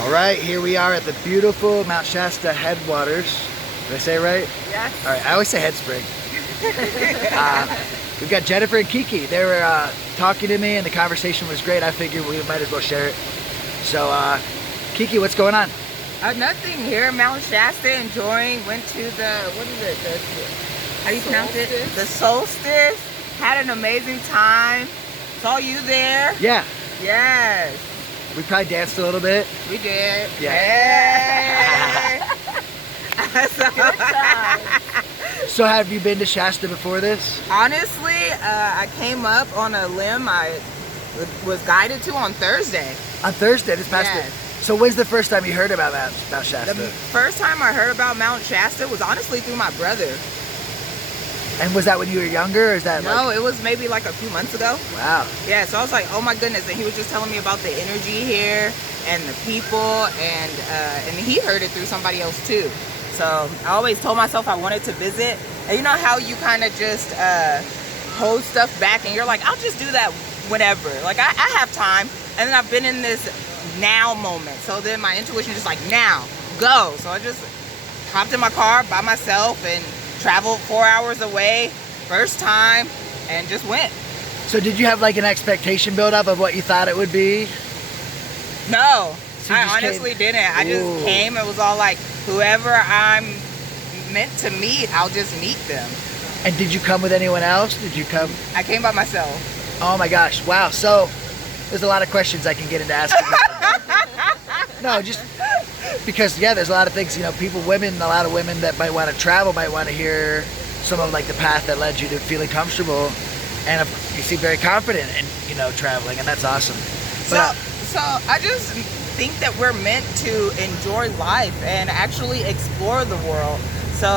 All right, here we are at the beautiful Mount Shasta Headwaters. Did I say it right? Yes. All right, I always say head spring. We've got Jennifer and Keke. They were talking to me and the conversation was great. I figured we might as well share it. So, Keke, what's going on? Nothing here at Mount Shasta, enjoying, went to the, what is it, how do you pronounce it? The solstice. Had an amazing time. Saw you there. Yeah. Yes. We probably danced a little bit. We did. Yeah. Good time. So have you been to Shasta before this? Honestly, I came up on a limb I was guided to on Thursday. On Thursday, this past Yes. day. So when's the first time you heard about Shasta? The first time I heard about Mount Shasta was honestly through my brother. And was that when you were younger, or is that No, it was maybe like a few months ago. Wow. Yeah, so I was like, oh my goodness. And he was just telling me about the energy here and the people, and he heard it through somebody else too. So I always told myself I wanted to visit. And you know how you kind of just hold stuff back and you're like, I'll just do that whenever. Like I have time. And then I've been in this now moment. So then my intuition is just like, now, go. So I just hopped in my car by myself and traveled 4 hours away, first time, and just went. So did you have like an expectation build up of what you thought it would be? No, So you I just honestly came? didn't. I just Ooh. came. It was all like, whoever I'm meant to meet, I'll just meet them. And did you come with anyone else? Did you come? I came by myself. Oh my gosh, wow. So there's a lot of questions I can get into asking you. No, just because, yeah, there's a lot of things, you know, a lot of women that might want to travel might want to hear some of like the path that led you to feeling comfortable. And you seem very confident in, you know, traveling, and that's awesome. But, So I just think that we're meant to enjoy life and actually explore the world. So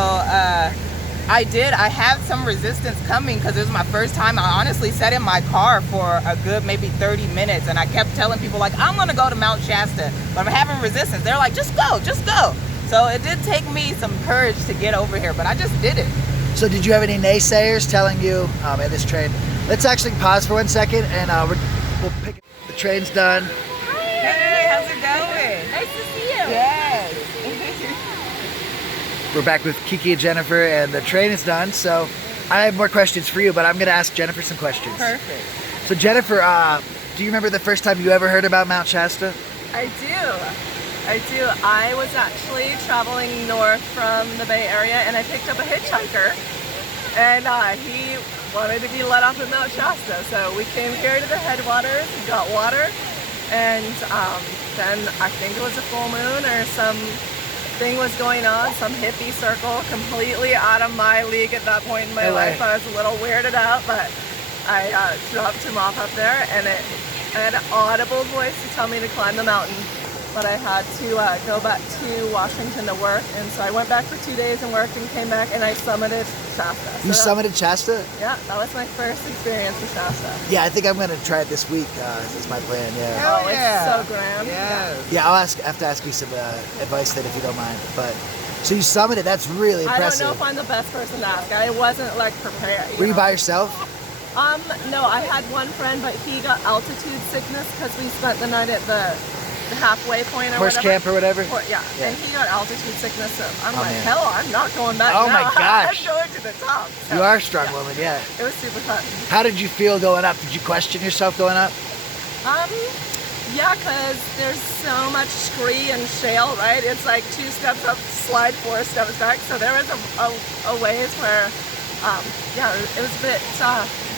I have some resistance coming because it was my first time. I honestly sat in my car for a good maybe 30 minutes and I kept telling people like, I'm gonna go to Mount Shasta, but I'm having resistance. They're like, just go, just go. So it did take me some courage to get over here, but I just did it. so did you have any naysayers telling you, oh man, this train, let's actually pause for 1 second and we'll pick it. The train's done. Hey, how's it going? Nice to see you. Yes. We're back with Keke and Jennifer, and the train is done. So I have more questions for you, but I'm going to ask Jennifer some questions. Perfect. So Jennifer, do you remember the first time you ever heard about Mount Shasta? I do. I was actually traveling north from the Bay Area and I picked up a hitchhiker and he wanted to be let off at Mount Shasta. So we came here to the Headwaters, got water, and then I think it was a full moon or something was going on, some hippie circle, completely out of my league at that point in my No way. life. I was a little weirded out, but I dropped him off up there and I had an audible voice to tell me to climb the mountain. But I had to go back to Washington to work, and so I went back for 2 days and worked and came back and I summited Shasta. You summited Shasta? Yeah, that was my first experience with Shasta. Yeah, I think I'm going to try it this week. Is my plan, yeah. Hell Oh, yeah. it's so grand. Yes. Yeah, have to ask you some advice then if you don't mind. But so you summited, that's really I don't impressive. know if I'm the best person to ask. I wasn't like prepared. Were you know. by yourself? No, I had one friend, but he got altitude sickness because we spent the night at the halfway point or Horse whatever. camp or whatever? Yeah, Yeah. and he got altitude sickness, so I'm Oh, like, man. hell, I'm not going back Oh, now. my gosh. I'm going to the top. So, You are a strong woman, yeah. It was super fun. How did you feel going up? Did you question yourself going up? Yeah, because there's so much scree and shale, right? It's like 2 steps up, slide 4 steps back. So there was a ways where, yeah, it was a bit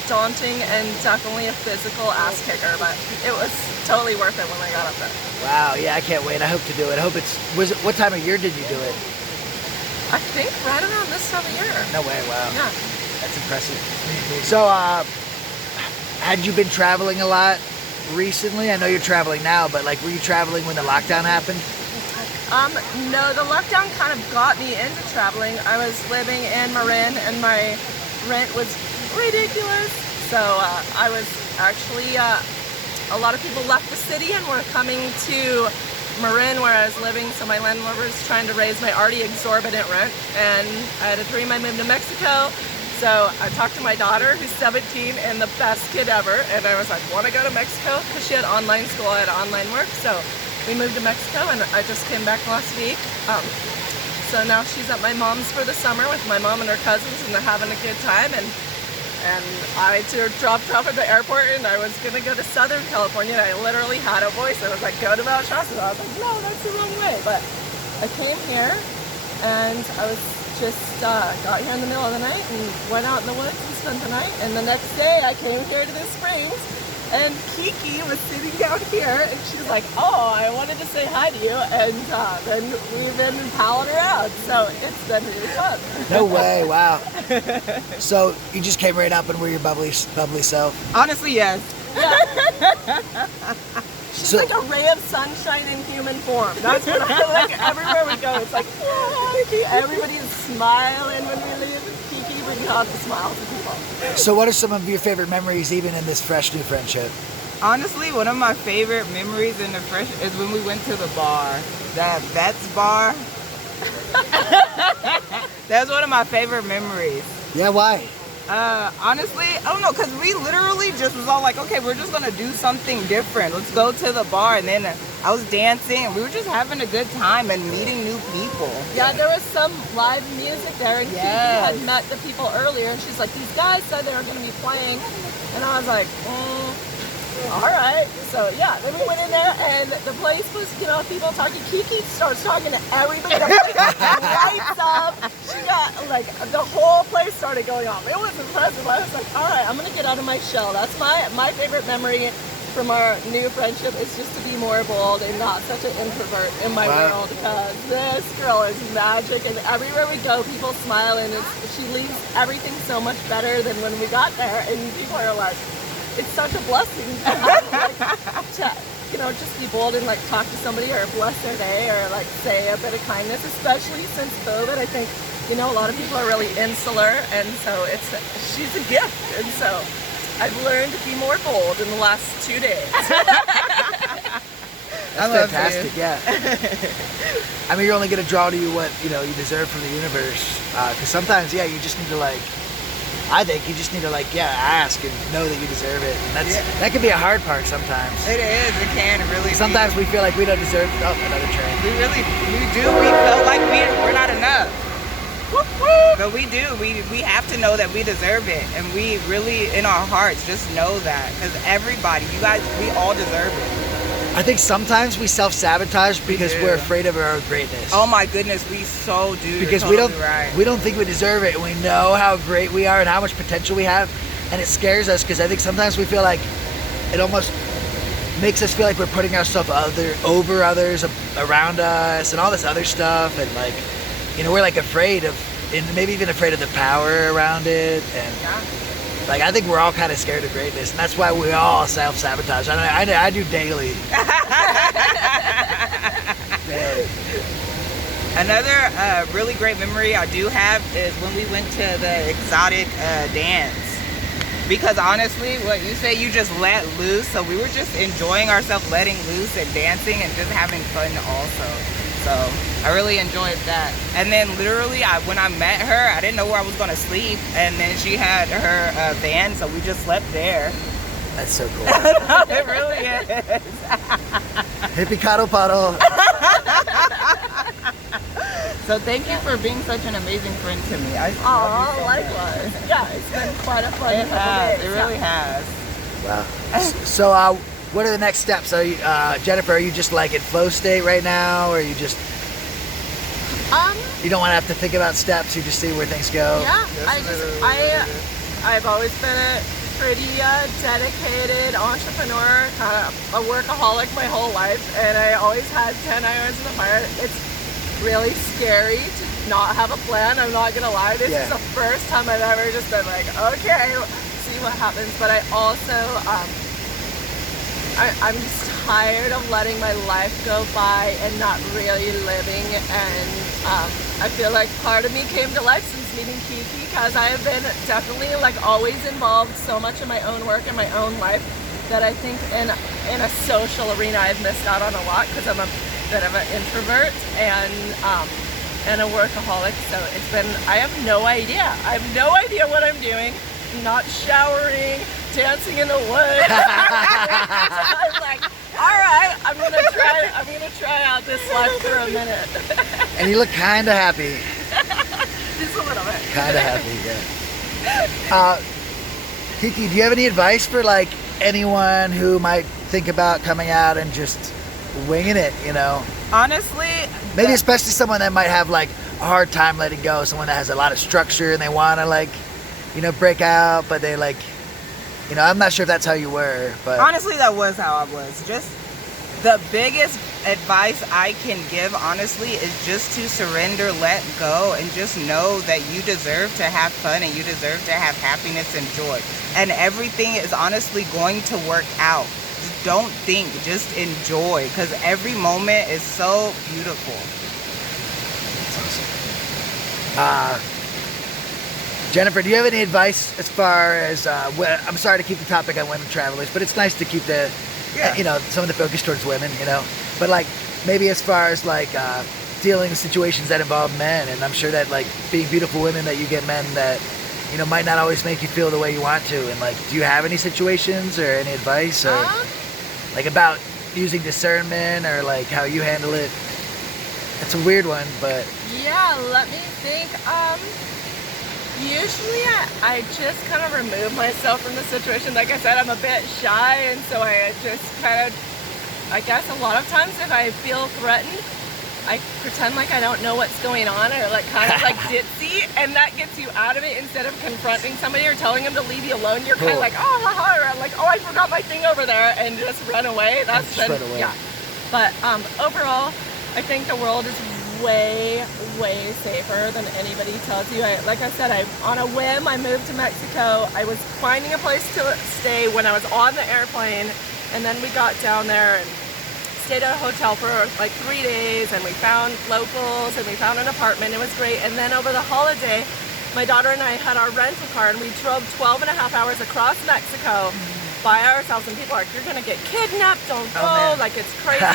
daunting and definitely a physical ass kicker, but it was totally worth it when I got up there. Wow, yeah, I can't wait. I hope to do it. I hope what time of year did you do it? I think right around this time of year. No way, wow. Yeah. That's impressive. So, had you been traveling a lot recently? I know you're traveling now, but like, were you traveling when the lockdown happened? No, the lockdown kind of got me into traveling. I was living in Marin and my rent was ridiculous. So I was actually, a lot of people left the city and were coming to Marin where I was living. So my landlord was trying to raise my already exorbitant rent. And I had a dream I moved to Mexico. So I talked to my daughter, who's 17 and the best kid ever. And I was like, want to go to Mexico? Because she had online school, I had online work. So we moved to Mexico, and I just came back last week. So now she's at my mom's for the summer with my mom and her cousins, and they're having a good time. And I dropped off at the airport, and I was gonna go to Southern California, and I literally had a voice. I was like, go to Mount Shasta. I was like, no, that's the wrong way. But I came here, and I was just got here in the middle of the night and went out in the woods and spent the night. And the next day I came here to the Springs, and Keke was sitting down here, and she's like, oh, I wanted to say hi to you. And then we've been palling around, so it's been really fun. No way, wow. So you just came right up and were your bubbly self? Honestly, yes. She's So- like a ray of sunshine in human form. That's what I like. Everywhere we go, it's like, oh, Keke. Everybody's smiling when we leave. Keke brings out the smile to people. So what are some of your favorite memories even in this fresh new friendship? Honestly, one of my favorite memories in the fresh is when we went to the bar. That Bet's bar. That's one of my favorite memories. Yeah, why? Honestly, I don't know, because we literally just was all like, okay, we're just gonna do something different. Let's go to the bar. And then I was dancing, and we were just having a good time and meeting new people. Yeah, there was some live music there, and Yes. Keke had met the people earlier, and she's like, these guys said they were going to be playing, and I was like, all right. So yeah, then we went in there, and the place was, people talking. Keke starts talking to everybody. The place lights up. She got, like, the whole place started going off. It was impressive. I was like, all right, I'm going to get out of my shell. That's my favorite memory from our new friendship, is just to be more bold and not such an introvert in my world, because this girl is magic, and everywhere we go, people smile, and she leaves everything so much better than when we got there, and people are like, it's such a blessing to just be bold and like talk to somebody or bless their day or like say a bit of kindness, especially since COVID. I think, a lot of people are really insular, and so she's a gift, and so I've learned to be more bold in the last 2 days. That's fantastic, yeah. I mean, you're only going to draw to you what, you deserve from the universe. Because sometimes, you just need to I think you just need to ask and know that you deserve it. And that can be a hard part sometimes. It is, it can really Sometimes be. we feel like we don't deserve, another train. We do, we feel like we're not enough. But we do, we have to know that we deserve it. And we really, in our hearts, just know that. Because everybody, you guys, we all deserve it. I think sometimes we self-sabotage because we're afraid of our own greatness. Oh my goodness, we so do. Because You're totally right. we don't think we deserve it, and we know how great we are and how much potential we have, and it scares us because I think sometimes we feel like it almost makes us feel like we're putting ourselves over others around us and all this other stuff, and we're afraid of, and maybe even afraid of the power around it, and I think we're all kind of scared of greatness, and that's why we all self-sabotage. I do daily. Another really great memory I do have is when we went to the exotic dance. Because honestly, what you say, you just let loose. So we were just enjoying ourselves, letting loose and dancing and just having fun also. So I really enjoyed that. And then literally, when I met her, I didn't know where I was going to sleep. And then she had her van, so we just slept there. That's so cool. It really is. Hippie cuddle puddle. So thank you for being such an amazing friend to me. I love you so much. Likewise. Yeah, it's been quite a fun It has. days. It really has. Wow. So, what are the next steps? Are you, Jennifer, are you just in flow state right now, or you just you don't want to have to think about steps? You just see where things go. Yeah, I've always been a pretty dedicated entrepreneur, kind of a workaholic my whole life, and I always had 10 irons in the fire. It's really scary to not have a plan. I'm not gonna lie. This is the first time I've ever just been like, okay, see what happens. But I also, I'm just tired of letting my life go by and not really living. And I feel like part of me came to life since meeting Keke, because I have been definitely always involved so much in my own work and my own life that I think in a social arena I've missed out on a lot, because I'm a bit of an introvert and a workaholic. So I have no idea. I have no idea what I'm doing. I'm not showering, dancing in the woods. I'm like, all right, I'm gonna try out this life for a minute. And you look kind of happy. Just a little bit. Kind of happy, yeah. Keke, do you have any advice for like anyone who might think about coming out and just winging it, you know? Honestly, Maybe especially someone that might have like a hard time letting go, someone that has a lot of structure and they want to like, you know, break out, but they like, you know, I'm not sure if that's how you were, but honestly, that was how I was. Just the biggest advice I can give, honestly, is just to surrender, let go, and just know that you deserve to have fun and you deserve to have happiness and joy. And everything is honestly going to work out. Just don't think, just enjoy, because every moment is so beautiful. that's awesome. Jennifer, do you have any advice as far as, I'm sorry to keep the topic on women travelers, but it's nice to keep the, you know, some of the focus towards women, you know, but like maybe as far as like dealing with situations that involve men, and I'm sure that like being beautiful women that you get men that, you know, might not always make you feel the way you want to, and like, do you have any situations or any advice or like about using discernment or like how you handle it? It's a weird one, but Yeah, let me think. Usually I just kind of remove myself from the situation. Like I said, I'm a bit shy, and so I just kind of, I guess a lot of times if I feel threatened, I pretend like I don't know what's going on, or like kind of like ditzy, and that gets you out of it. Instead of confronting somebody or telling them to leave you alone, you're kind of like, oh, haha, or I'm like, oh, I forgot my thing over there, and just run away. That's just run away. Yeah. But overall, I think the world is way safer than anybody tells you. Like I said, on a whim, I moved to Mexico. I was finding a place to stay when I was on the airplane, and then we got down there and stayed at a hotel for like 3 days, and we found locals and we found an apartment. It was great. And then over the holiday, my daughter and I had our rental car, and we drove 12 and a half hours across Mexico by ourselves, and people are like, you're gonna get kidnapped, don't go, like it's crazy.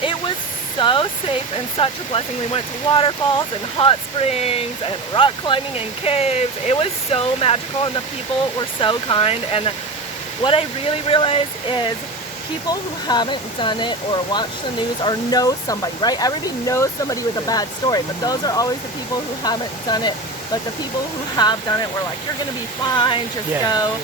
It was so safe and such a blessing. We went to waterfalls and hot springs and rock climbing and caves. It was so magical, and the people were so kind. And what I really realized is people who haven't done it or watched the news or know somebody, right? Everybody knows somebody with a bad story, but those are always the people who haven't done it. But the people who have done it were like, you're gonna be fine, just go.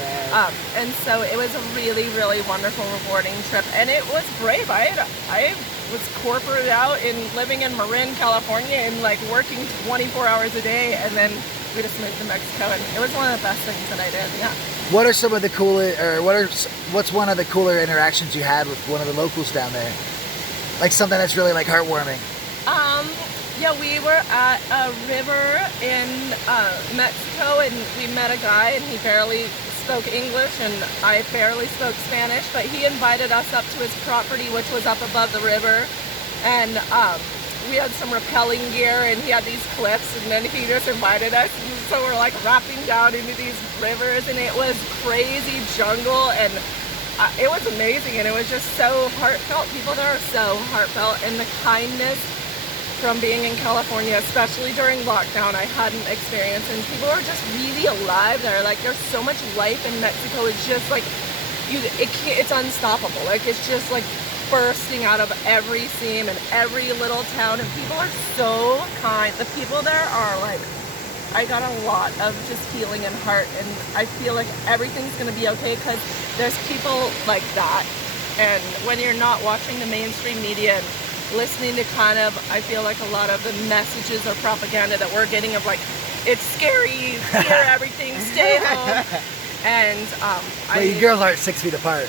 And so it was a really wonderful, rewarding trip, and it was brave. I was corporate out in living in Marin, California, and like working 24 hours a day, and then we just moved to Mexico, and it was one of the best things that I did. Yeah. what are some of the cooler, or what's one of the cooler interactions you had with one of the locals down there? Like something that's really like heartwarming. Yeah, we were at a river in Mexico, and we met a guy, and he barely spoke English, and I barely spoke Spanish, but he invited us up to his property, which was up above the river, and we had some rappelling gear, and he had these cliffs, and then he just invited us, and so we're like rapping down into these rivers, and it was crazy jungle, and it was amazing, and it was just so heartfelt. People there are so heartfelt, and the kindness from being in California, especially during lockdown, I hadn't experienced, and people are just really alive there. Like, there's so much life in Mexico. It's just like it's unstoppable. Like, it's just like bursting out of every seam and every little town, and people are so kind. The people there are like, I got a lot of just healing and heart, and I feel like everything's gonna be okay because there's people like that. And when you're not watching the mainstream media and listening to kind of, I feel like a lot of the messages or propaganda that we're getting of like, it's scary, fear everything, stay home. And Well, you girls aren't 6 feet apart.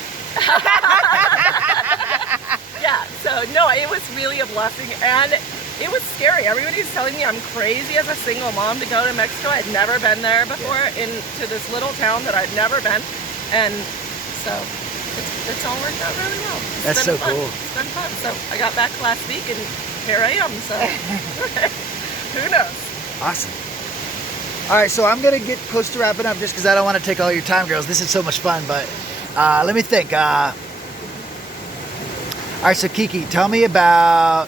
Yeah, so no, it was really a blessing, and it was scary. Everybody's telling me I'm crazy as a single mom to go to Mexico. I'd never been there before, into this little town that I'd never been, and so it's all worked out really well. That's so cool. It's been fun. So I got back last week, and here I am. So who knows? Awesome. All right, so I'm gonna get close to wrapping up just because I don't want to take all your time, girls. This is so much fun, but let me think. All right, so Keke, tell me about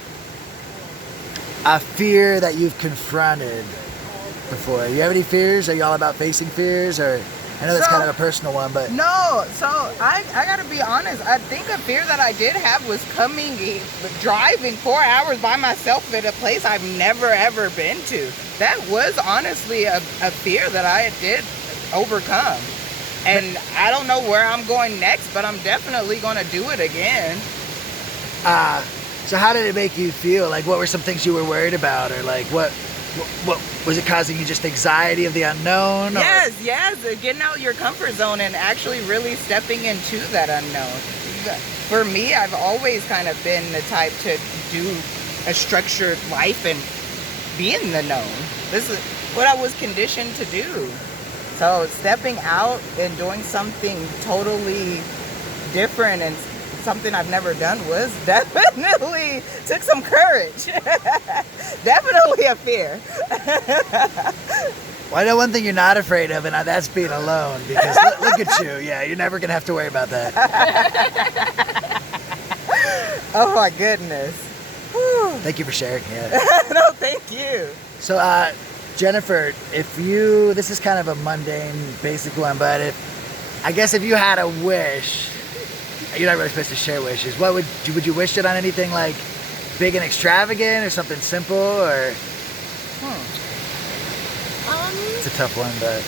a fear that you've confronted before. Do you have any fears? Are you all about facing fears, or I know that's So- kind of a personal one, but No, so I gotta be honest. I think a fear that I did have was driving 4 hours by myself at a place I've never ever been to. That was honestly a fear that I did overcome. And I don't know where I'm going next, but I'm definitely gonna do it again. so how did it make you feel? Like, what were some things you were worried about, or like what was it causing you? Just anxiety of the unknown? Or? Yes, getting out your comfort zone and actually really stepping into that unknown. For me, I've always kind of been the type to do a structured life and be in the known. This is what I was conditioned to do. So stepping out and doing something totally different and something I've never done was definitely took some courage. Definitely a fear. Well, I know one thing you're not afraid of, and that's being alone. Because look at you. Yeah, you're never gonna have to worry about that. Oh my goodness. Whew. Thank you for sharing. Yeah. No, thank you. So, Jennifer, this is kind of a mundane, basic one, but if you had a wish, you're not really supposed to share wishes. What would you wish it on anything like big and extravagant, or something simple, or? It's a tough one, but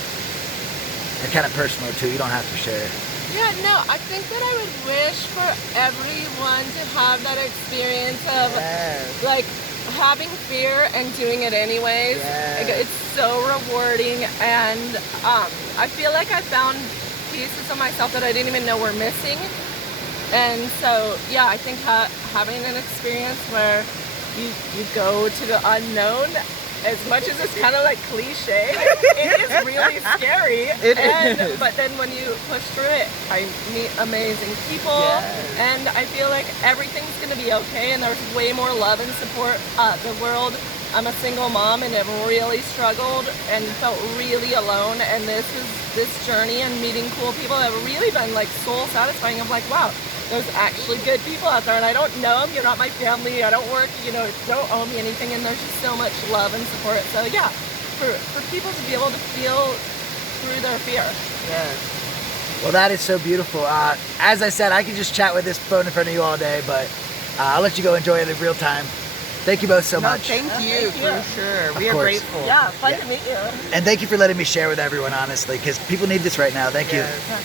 and kind of personal too. You don't have to share. Yeah, no, I think that I would wish for everyone to have that experience of Yes. like having fear and doing it anyways. Yes. Like, it's so rewarding, and I feel like I found pieces of myself that I didn't even know were missing. And so, yeah, I think having an experience where you go to the unknown, as much as it's kind of like cliche, it is really scary. It is. But then when you push through it, I meet amazing people, Yes. and I feel like everything's going to be okay, and there's way more love and support. The world, I'm a single mom and have really struggled and felt really alone, and this journey and meeting cool people have really been like soul satisfying. I'm like, wow, there's actually good people out there, and I don't know them. You're not my family. I don't work, don't owe me anything, and there's just so much love and support. So yeah, for people to be able to feel through their fear. Yes. Well, that is so beautiful. As I said, I could just chat with this phone in front of you all day, but I'll let you go enjoy it in real time. Thank you both so No, much. thank you Thank you. for sure. We Of are course. grateful. Yeah, fun Yeah. to meet you. And thank you for letting me share with everyone, honestly, because people need this right now. Thank you. Yes.